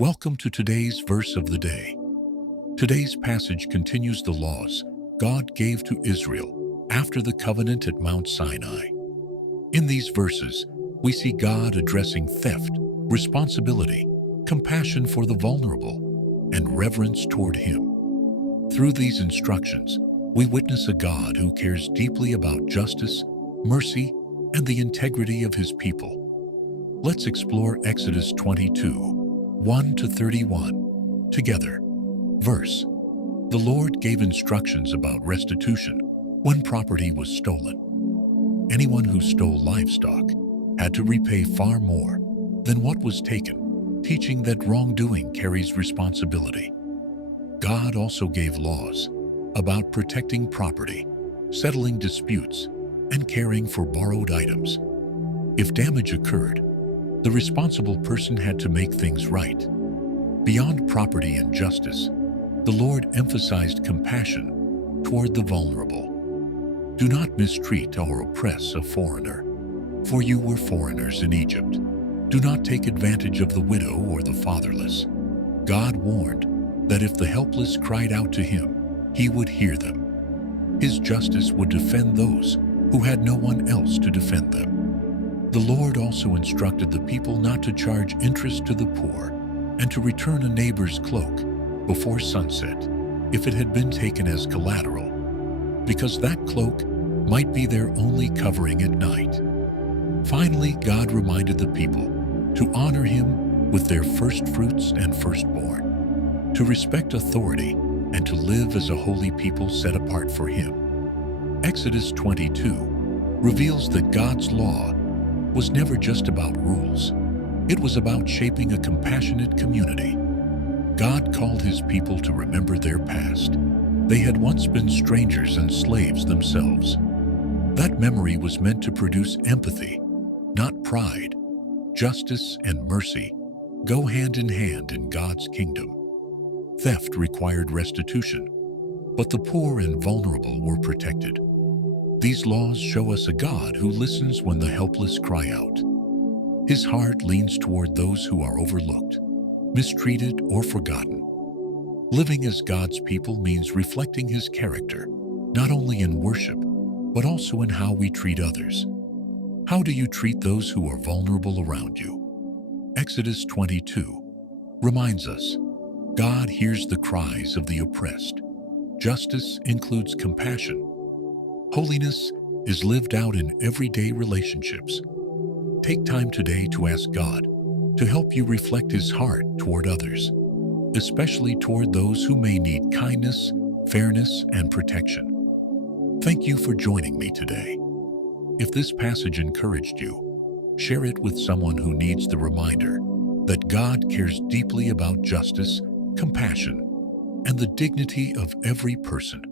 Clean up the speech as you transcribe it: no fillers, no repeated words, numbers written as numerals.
Welcome to today's verse of the day. Today's passage continues the laws God gave to Israel after the covenant at Mount Sinai. In these verses, we see God addressing theft, responsibility, compassion for the vulnerable, and reverence toward Him. Through these instructions, we witness a God who cares deeply about justice, mercy, and the integrity of His people. Let's explore Exodus 22, 1-31, together. Verse: The Lord gave instructions about restitution when property was stolen. Anyone who stole livestock had to repay far more than what was taken, teaching that wrongdoing carries responsibility. God also gave laws about protecting property, settling disputes, and caring for borrowed items. If damage occurred, the responsible person had to make things right. Beyond property and justice, the Lord emphasized compassion toward the vulnerable. Do not mistreat or oppress a foreigner, for you were foreigners in Egypt. Do not take advantage of the widow or the fatherless. God warned that if the helpless cried out to Him, He would hear them. His justice would defend those who had no one else to defend them. The Lord also instructed the people not to charge interest to the poor and to return a neighbor's cloak before sunset if it had been taken as collateral, because that cloak might be their only covering at night. Finally, God reminded the people to honor Him with their first fruits and firstborn, to respect authority, and to live as a holy people set apart for Him. Exodus 22 reveals that God's law was never just about rules. It was about shaping a compassionate community. God called His people to remember their past. They had once been strangers and slaves themselves. That memory was meant to produce empathy, not pride. Justice and mercy go hand in hand in God's kingdom. Theft required restitution, but the poor and vulnerable were protected. These laws show us a God who listens when the helpless cry out. His heart leans toward those who are overlooked, mistreated, or forgotten. Living as God's people means reflecting His character, not only in worship, but also in how we treat others. How do you treat those who are vulnerable around you? Exodus 22 reminds us, God hears the cries of the oppressed. Justice includes compassion. Holiness is lived out in everyday relationships. Take time today to ask God to help you reflect His heart toward others, especially toward those who may need kindness, fairness, and protection. Thank you for joining me today. If this passage encouraged you, share it with someone who needs the reminder that God cares deeply about justice, compassion, and the dignity of every person.